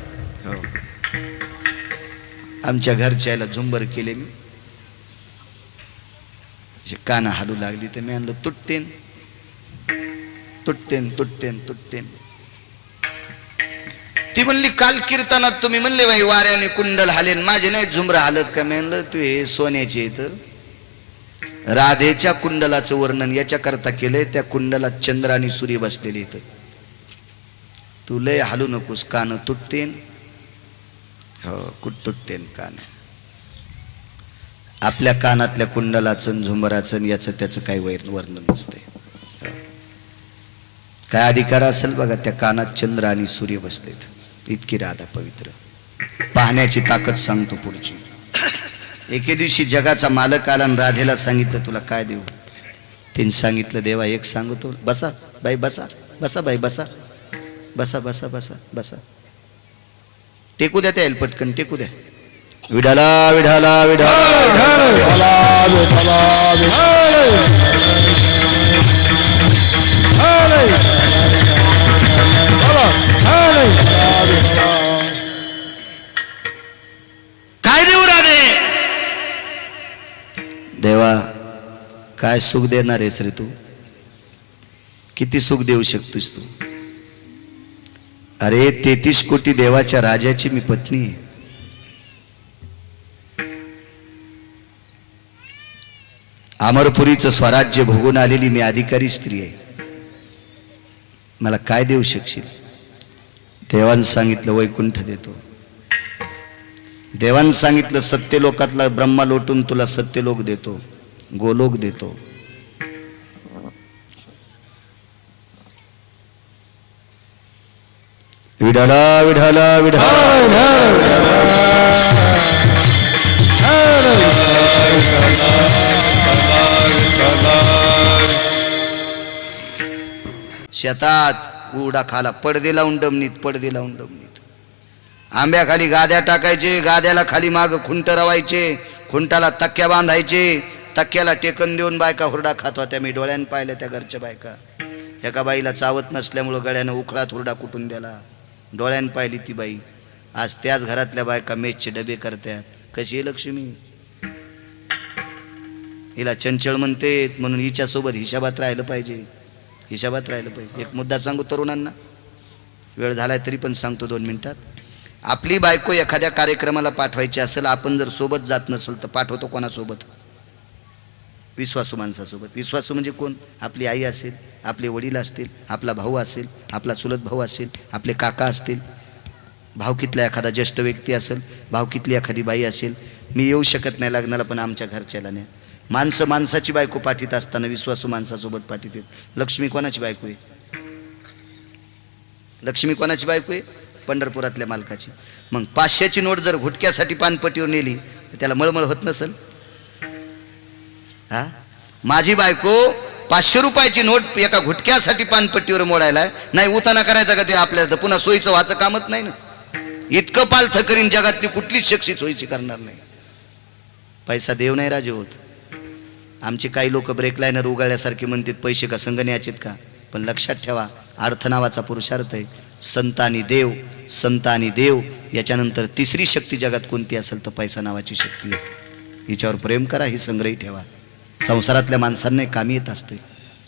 हो, आमच्या घरच्याला झुंबर केले मी, कान हालू लागली तर मी आणलं तुटतेन तुटतेन तुटतेन तुटतेन. ती म्हणली काल कीर्तनात तुम्ही म्हणले बाई वाऱ्याने कुंडल हालेन, माझे नाही झुंबर हालत का? मी म्हणलं तू हे सोन्याचे येत. राधेच्या कुंडलाचं वर्णन याच्या करता केलंय, त्या कुंडलात चंद्र आणि सूर्य बसलेले येत. तू लय हालू नकोस, कान तुटतेन. हो, कुठ तुटतेन कान. आपल्या कानातल्या कुंडलाचं झुंबराचं याचं त्याचं काही वर्णन नसते. काय अधिकार असेल बघा, त्या कानात चंद्र आणि सूर्य बसलेत. इतकी राधा पवित्र. पाहण्याची ताकद सांगतो पुढची. एके दिवशी जगाचा मालक आला आणि राधेला सांगितलं तुला काय देऊ? तिने सांगितलं देवा एक सांगतो. बसा बाई बसा, बसा बाई बसा, बसा बसा बसा बसा. टेकू द्या, त्या पटकन टेकू द्या. विठाला विठाला विठाला काय देऊ राधे? देवा काय सुख देणार आहेस रे तू? किती सुख देऊ शकतोस तू? अरे 33 कोटी देवाच्या राजाची मी पत्नी आहे. अमरपुरीचं स्वराज्य भोगून आलेली मी अधिकारी स्त्री आहे. मला काय देऊ शकशील? देवानं सांगितलं वैकुंठ देतो. देवानं सांगितलं सत्यलोकातला ब्रह्मा लोटून तुला सत्यलोक देतो, गोलोक देतो. विठाला विठाला विठाला शेतात उडा खाला पडदे लावून डमनीत, पडदे लावून डमनीत. आंब्याखाली गाद्या टाकायचे, गाद्याला खाली माग खुंट रवायचे, खुंटाला तक्क्या बांधायचे, तक्क्याला टेकन देऊन बायका हुरडा खात होत्या. मी डोळ्यानं पाहिल्या त्या घरच्या बायका. एका बाईला चावत नसल्यामुळं गळ्यानं उखळात हुरडा कुटून द्याला. डोळ्यानं पाहिली ती बाई. आज त्याच घरातल्या बायका मेसचे डबे करतात. कशी आहे लक्ष्मी? हिला चंचळ म्हणते म्हणून हिच्यासोबत हिशाबात राहिलं पाहिजे, हिशाबात राहिलं पाहिजे. एक मुद्दा सांगू तरुणांना, वेळ झालाय तरी पण सांगतो 2 मिनिटात. आपली बायको एखाद्या कार्यक्रमाला पाठवायची असेल, आपण जर सोबत जात नसेल तर पाठवतो कोणासोबत? विश्वासू माणसासोबत. विश्वासू म्हणजे कोण? आपली आई असेल, आपले वडील असतील, आपला भाऊ असेल, आपला चुलत भाऊ असेल, आपले काका असतील, भावकीतला एखादा ज्येष्ठ व्यक्ती असेल, भावकीतली एखादी बाई असेल. मी येऊ शकत नाही लग्नाला पण आमच्या घरच्याला नाही. माणसं माणसाची बायको पाठीत असताना विश्वासू माणसासोबत पाठीत येत. लक्ष्मी कोणाची बायको आहे? लक्ष्मी कोणाची बायको आहे? पंढरपुरातल्या मालकाची. मग 500ची नोट जर घुटक्यासाठी पानपट्टीवर नेली तर त्याला मळमळ होत नसेल? हा, माझी बायको 500 रुपयाची नोट एका घुटक्यासाठी पानपट्टीवर मोडायला नाही उताना करायचा का? ते आपल्याला पुन्हा सोयीचं व्हायचं कामच नाही ना. इतकं पालथं करीन जगातली कुठलीच शक्ती सोयीची करणार नाही. पैसा देव नाही राजे होत. आमचे काही लोक ब्रेक लाईनर उगाळल्यासारखे म्हणतात पैसे का संग न्यायचेत का? पण लक्षात ठेवा, अर्थ नावाचा पुरुषार्थ आहे. संत आणि देव, संत आणि देव, याच्यानंतर तिसरी शक्ती जगात कोणती असेल तर पैसा नावाची शक्ती आहे. हिच्यावर प्रेम करा, ही संग्रही ठेवा. संसारातल्या माणसांना कामी येत असते.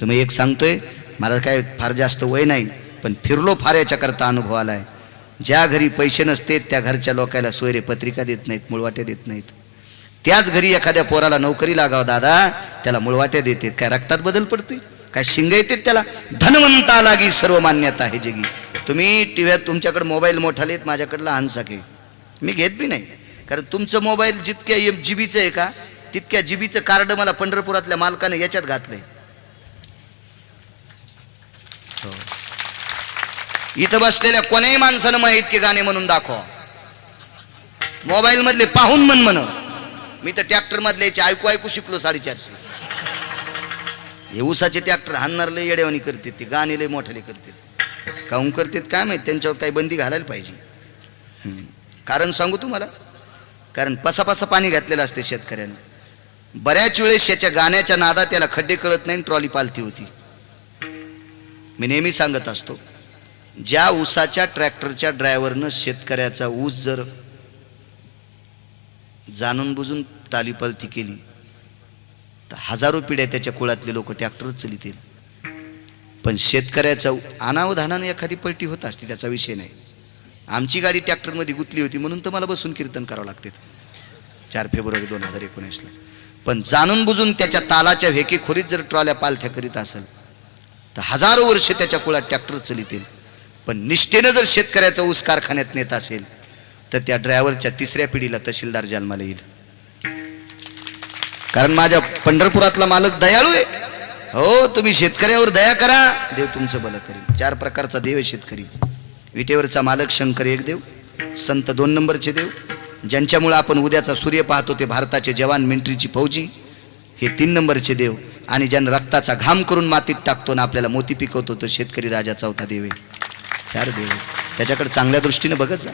तुम्ही एक सांगतोय, मला काय फार जास्त वय नाही पण फिरलो फार याच्याकरता अनुभव आलाय. ज्या घरी पैसे नसते त्या घरच्या लोकांना सोयरे पत्रिका देत नाहीत, मुळवाट्या देत नाहीत. त्याच घरी एखाद्या पोराला नोकरी लागावं दादा, त्याला मुळवाट्या देतात. काय रक्तात बदल पडतोय? काय शिंग येतात त्याला? धनवंता लागी सर्व मान्यता आहे जगी. तुम्ही टीव्हीत तुमच्याकडे मोबाईल मोठा लेत, माझ्याकडला लहानसाके मी घेत बी नाही. कारण तुमचं मोबाईल जितक्या जीबीचं आहे का तितक्या जीबीचं कार्ड मला पंढरपुरातल्या मालकाने याच्यात घातलंय. इथं बसलेल्या कोण्याही माणसानं मग इतके गाणे म्हणून दाखवा. मोबाईल मधले पाहून म्हण. मी तर ट्रॅक्टर मधले ऐकू ऐकू शिकलो 450. हे उसाचे ट्रॅक्टर हाणणार लय येडेवानी करते, ते गाणे लय मोठाले करतात. काहून करतात काय माहित? त्यांच्यावर काही बंदी घालायला पाहिजे. कारण सांगू तुम्हाला, कारण पसापसा पाणी घातलेलं असते शेतकऱ्यानं. बऱ्याच वेळेस याच्या गाण्याच्या नादात त्याला खड्डे कळत नाही, ट्रॉली पालती होती. मी नेहमी सांगत असतो, ज्या ऊसाच्या ट्रॅक्टरच्या ड्रायव्हरनं शेतकऱ्याचा ऊस जर जाणून बुजून तालीपलती केली तर हजारो पिढ्या त्याच्या कुळातले लोक ट्रॅक्टरच चलितील. पण शेतकऱ्याचा अनावधानाने एखादी पलटी होत असते, त्याचा विषय नाही. आमची गाडी ट्रॅक्टरमध्ये गुंतली होती म्हणून तर मला बसून कीर्तन करावं लागते 4 फेब्रुवारी 2019ला. पण जाणून बुजून त्याच्या तालाच्या वेकेखोरीत जर ट्रॉल्या पालथ्या करीत असेल तर हजारो वर्ष त्याच्या कुळात ट्रॅक्टर चलितील. पण निष्ठेनं जर शेतकऱ्याचा ऊस कारखान्यात नेत असेल तर त्या ड्रायव्हरच्या 3ऱ्या पिढीला तहसीलदार जन्माला येईल. कारण माझ्या पंढरपुरातला मालक दयाळू आहे. हो, तुम्ही शेतकऱ्यावर दया करा, देव तुमचं भलं करेल. 4 प्रकारचा देव आहे शेतकरी. विटेवरचा मालक शंकर एक देव, संत 2 नंबरचे देव, ज्यांच्यामुळे आपण उद्याचा सूर्य पाहतो ते भारताचे जवान, मिलिटरीची फौजी, हे 3 नंबरचे देव. आणि ज्यांना रक्ताचा घाम करून मातीत टाकतो ना आपल्याला मोती पिकवतो तो शेतकरी राजा 4था देव आहे. 4 देव आहे. त्याच्याकडे चांगल्या दृष्टीने बघत जा,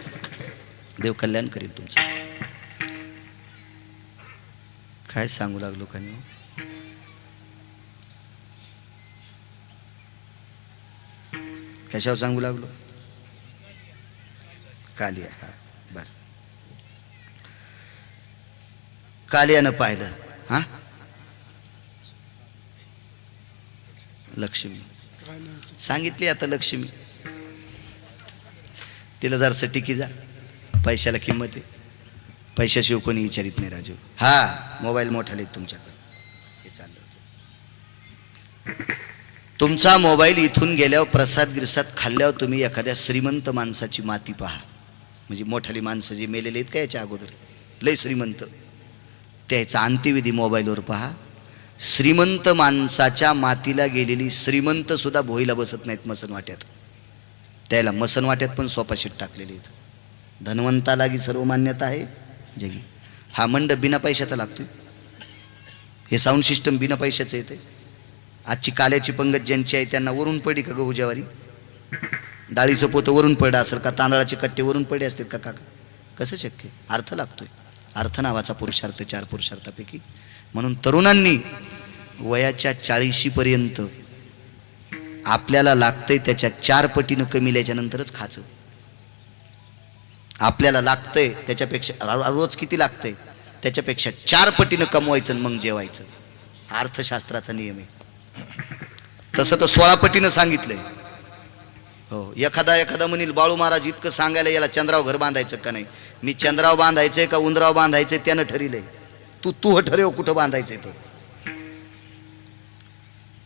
देव कल्याण करेल तुमचं. काय सांगू लागलो का मी? कशावर सांगू लागलो? कालिया. हा, बर. कालियानं पाहिलं. हा, लक्ष्मी सांगितली. आता लक्ष्मी तिला जरासं टिकी जा. पैशाला किंमत आहे, पैशाशिवाय कोणी विचारित नाही राजू. हा, मोबाईल मोठा लिहित तुमच्याकडे. हे चाललं. तुमचा मोबाईल इथून गेल्यावर प्रसाद गिरसाद खाल्ल्यावर तुम्ही एखाद्या श्रीमंत माणसाची माती पहा. म्हणजे मोठाली माणसं जे मेलेले आहेत का याच्या अगोदर लय श्रीमंत, त्याचा अंत्यविधी मोबाईलवर पहा. श्रीमंत माणसाच्या मातीला गेलेली श्रीमंत सुद्धा भोईला बसत नाहीत मसन वाट्यात. त्याला मसन वाट्यात पण सोफा शीट टाकलेली आहेत. धनवंतालागी सर्व मान्यता आहे जगी. हा मंडप बिना पैशाचा लागतोय. हे साऊंड सिस्टम बिना पैशाचं येते. आजची काल्याची पंगत ज्यांची आहे त्यांना वरून पडली का गहू ज्वारी? डाळीचं पोतं वरून पडलं असेल का? तांदळाचे कट्टे वरून पडले असतात का? काका कसं शक्य? अर्थ लागतोय. अर्थ नावाचा पुरुषार्थ 4 पुरुषार्थापैकी. म्हणून तरुणांनी वयाच्या 40पर्यंत आपल्याला लागतंय त्याच्या 4 पटीनं कमील्याच्या नंतरच खायचं. आपल्याला लागतंय त्याच्यापेक्षा रोज किती लागतंय त्याच्यापेक्षा 4 पटीनं कमवायचं मग जेवायचं. अर्थशास्त्राचा नियम आहे. तसं तर 16 पटीनं सांगितलंय. हो, एखादा म्हणील बाळू महाराज इतकं सांगायला याला चंद्राव घर बांधायचं का नाही? मी चंद्राव बांधायचंय का उंदराव बांधायचंय त्यानं ठरलंय. तू ठरव कुठं बांधायचंय. तो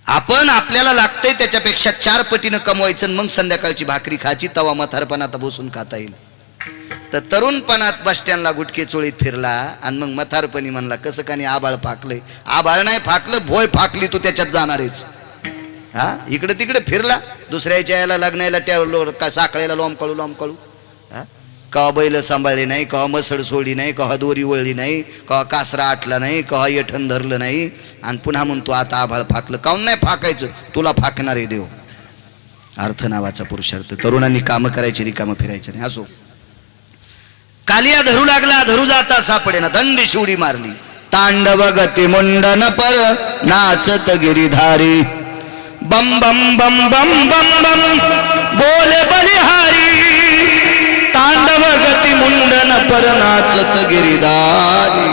आपण आपल्याला लागतंय त्याच्यापेक्षा 4 पटीनं कमवायचं मग संध्याकाळची भाकरी खायची. तवा म्हातारपणात बसून खाता येईल. तर तरुणपणात बस स्टँडला गुटके चोळीत फिरला आणि मग म्हातारपणी म्हणला कसं का नाही आबाळ फाकलंय. आबाळ नाही फाकलं, भोय फाकली तू त्याच्यात जाणारेच. हा, इकडे तिकडे फिरला. दुसऱ्याच्या याला लग्नाला त्या साखळ्याला लोंबकाळू. हा, कवा बैल सांभाळली नाही, कवा मसड सोडली नाही, कवा दोरी वळली नाही, कवा कासरा आटला नाही, कवा येठण धरलं नाही. आणि पुन्हा म्हणतो आता आभाळ फाकलं. काऊन नाही फाकायचं? तुला फाकणारे देव. अर्थ नावाचा पुरुषार्थ. तरुणांनी कामं करायची, रिकामं फिरायचं नाही. असो, कालिया धरू लागला, धरू जाता सापडेना. दंड शिवडी मारली. तांडव गती मुंडन पर नाचत गिरीधारी. बम बम बम बम बम बम बोले बलिहारी. तांडव गती मुंडन पर नाचत गिरीधारी.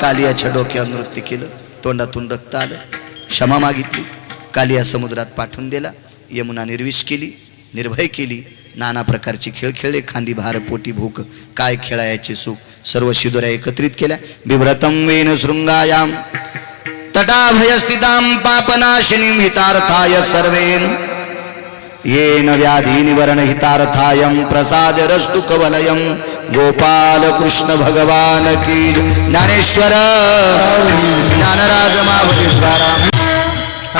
कालियाच्या डोक्यावर नृत्य केलं. तोंडातून रक्त आलं. क्षमा मागितली. कालिया समुद्रात पाठवून दिला. यमुना निर्विष केली, निर्भय केली. नाना प्रकारचे खेळ खेळले. खांदी भार, पोटी भूक, काय खेळायचे सुख. सर्व शिदोऱ्या एकत्रित केल्या. बिभ्रतं वेन शृंगायाम तटाभयस्थितां पापनाशिनीं हितार्थाय सर्वेन येन व्याधी निवरण हितार्थायं प्रसाद रस्तु कवलयं. गोपाल कृष्ण भगवान की. ज्ञानेश्वर ज्ञानराज मावळीद्वारा.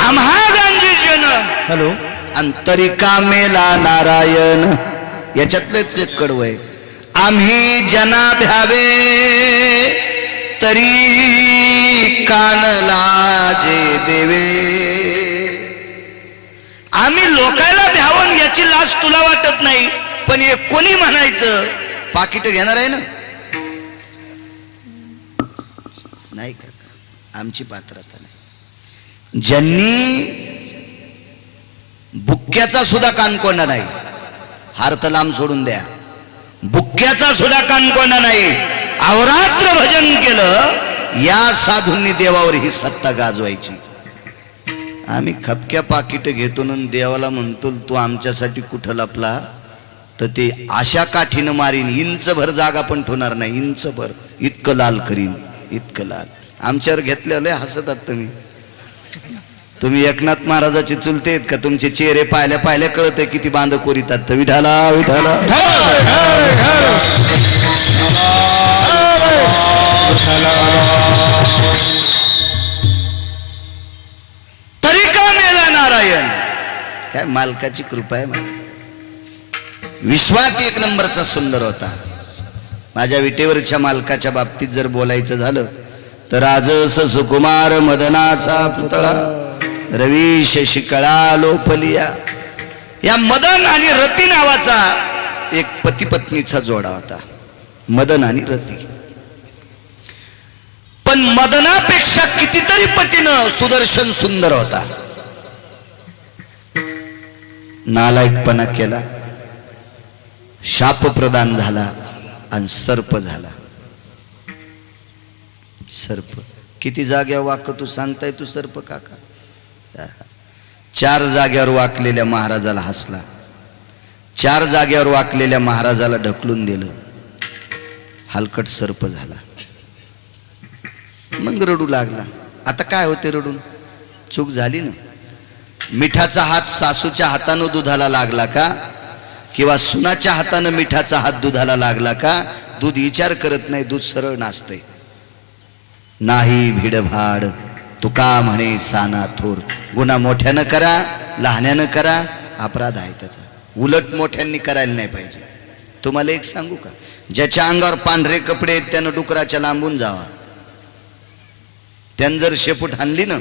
आम्हा गांधी जन हॅलो, अंतरिका मेला नारायण. याच्यातलेच एक कडवं आहे. आम्ही जना भ्यावे तरी कान लाजे देवे. आम्ही लोकायला भ्यावं याची लाज तुला वाटत नाही, पण हे कोणी म्हणायचं पाकिट घेणार आहे ना? नाही का? आमची पात्रता नाही. ज्यांनी बुक्क्याचा सुद्धा कानकोंडा नाही. हार तर लांब सोडून द्या. बुक्क्याचा सुद्धा कानकोंडा नाही. अवरात्र भजन केलं. या साधूंनी देवावर ही सत्ता गाजवायची. आम्ही खपक्या पाकिट घेतो ना देवाला म्हणतो तू आमच्यासाठी कुठं लपला, तर ते अशा काठीनं मारीन. इंचभर जागा पण ठेवणार नाही. इंचभर इतकं लाल करीन, इतकं लाल. आमच्यावर घेतलेलं हसतात तुम्ही एकनाथ महाराजाचे चुलते आहेत का? तुमचे चेहरे पाहिल्या कळतंय किती बांध कोरितात. तर विठाला विठाला तरी का मेला नारायण. काय मालकाची कृपा आहे मला. विश्वात 1 नंबरचा सुंदर होता. माझ्या विटेवरच्या मालकाच्या बाबतीत जर बोलायचं झालं तर राजस सुकुमार मदनाचा पुतळा रवी शशिकळा लोपलिया. या मदन आणि रती नावाचा एक पती पत्नीचा जोडा होता. मदन आणि रती. पण मदनापेक्षा कितीतरी पटीनं सुदर्शन सुंदर होता. नालायकपणा केला, शाप प्रदान झाला आणि सर्प झाला. सर्प किती जाग्यावर वाक तू सांगताय तू सर्प काका? 4 जाग्यावर वाकलेल्या महाराजाला हसला. 4 जाग्यावर वाकलेल्या महाराजाला ढकलून दिलं. हलकट सर्प झाला. मग रडू लागला. आता काय होते रडून? चूक झाली ना. मिठाचा हात सासूच्या हातानं दुधाला लागला का, किंवा सुनाच्या हातानं मिठाचा हात दुधाला लागला का? दूध विचार करत नाही, दूध सरळ नाचतंय. नाही भिडभाड तुका म्हणे साना थोर. गुन्हा मोठ्यानं करा, लहान्यानं करा, अपराध आहे त्याचा. उलट मोठ्यांनी करायला नाही पाहिजे. तुम्हाला एक सांगू का, ज्याच्या अंगावर पांढरे कपडे आहेत त्यानं डुकराच्या लांबून जावा. त्यानं जर शेपूट हाणली ना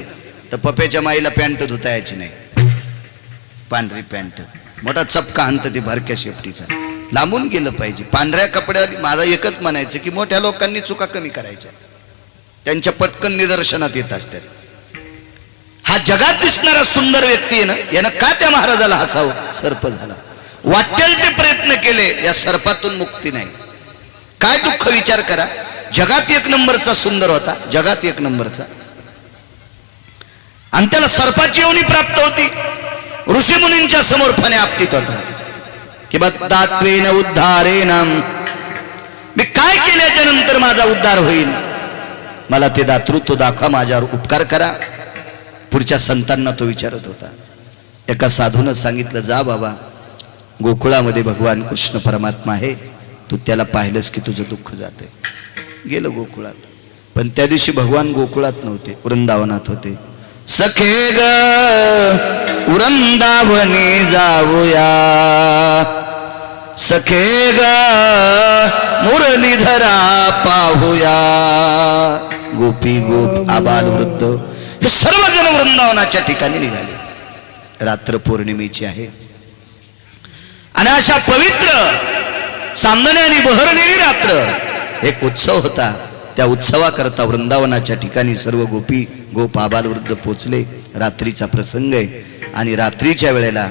तर पप्याच्या माईला पॅन्ट धुता यायची नाही. पांढरी पॅन्ट मोठा चपका हाणतं ती भरक्या शेपटीचा. लांबून गेलं पाहिजे. पांढऱ्या कपड्यावर माझा एकच म्हणायचं की मोठ्या लोकांनी चुका कमी करायच्या, त्यांच्या पटकन निदर्शनात येत असतात. हा जगात दिसणारा सुंदर व्यक्ती आहे ना, यानं का त्या महाराजाला हसावं? सर्प झाला. वाटेल ते प्रयत्न केले, या सर्पातून मुक्ती नाही. काय दुःख विचार करा. जगात एक नंबरचा सुंदर होता, जगात एक नंबरचा, आणि त्याला सर्पाची योनी प्राप्त होती. ऋषीमुनींच्या समोर फणे आपटीत होता की बत्तात्वेन उद्धारेन, मी काय केल्याच्या नंतर माझा उद्धार होईल? मला ते दातृत्व दाखवा, माझ्यावर उपकार करा. पुढच्या संतांना तो विचारत होता. एका साधूनं सांगितलं, जा बाबा, गोकुळामध्ये भगवान कृष्ण परमात्मा आहे, तू त्याला पाहिलंस की तुझं दुःख जातंय. गेलं गोकुळात. पण त्या दिवशी भगवान गोकुळात नव्हते, वृंदावनात होते. सखे ग वृंदावनी जाऊया, सखे ग मुरलीधरा पाहूया. गोपी गोप आबाल वृद्ध हे सर्वजण वृंदावनाच्या ठिकाणी निघाले. रात्र पौर्णिमेची आहे आणि अशा पवित्र चांदण्याने बहरलेली रात्र. एक उत्सव होता. त्या उत्सवाकरता वृंदावनाच्या ठिकाणी सर्व गोपी गोप आबाल वृद्ध पोचले. रात्रीचा प्रसंग आहे आणि रात्रीच्या वेळेला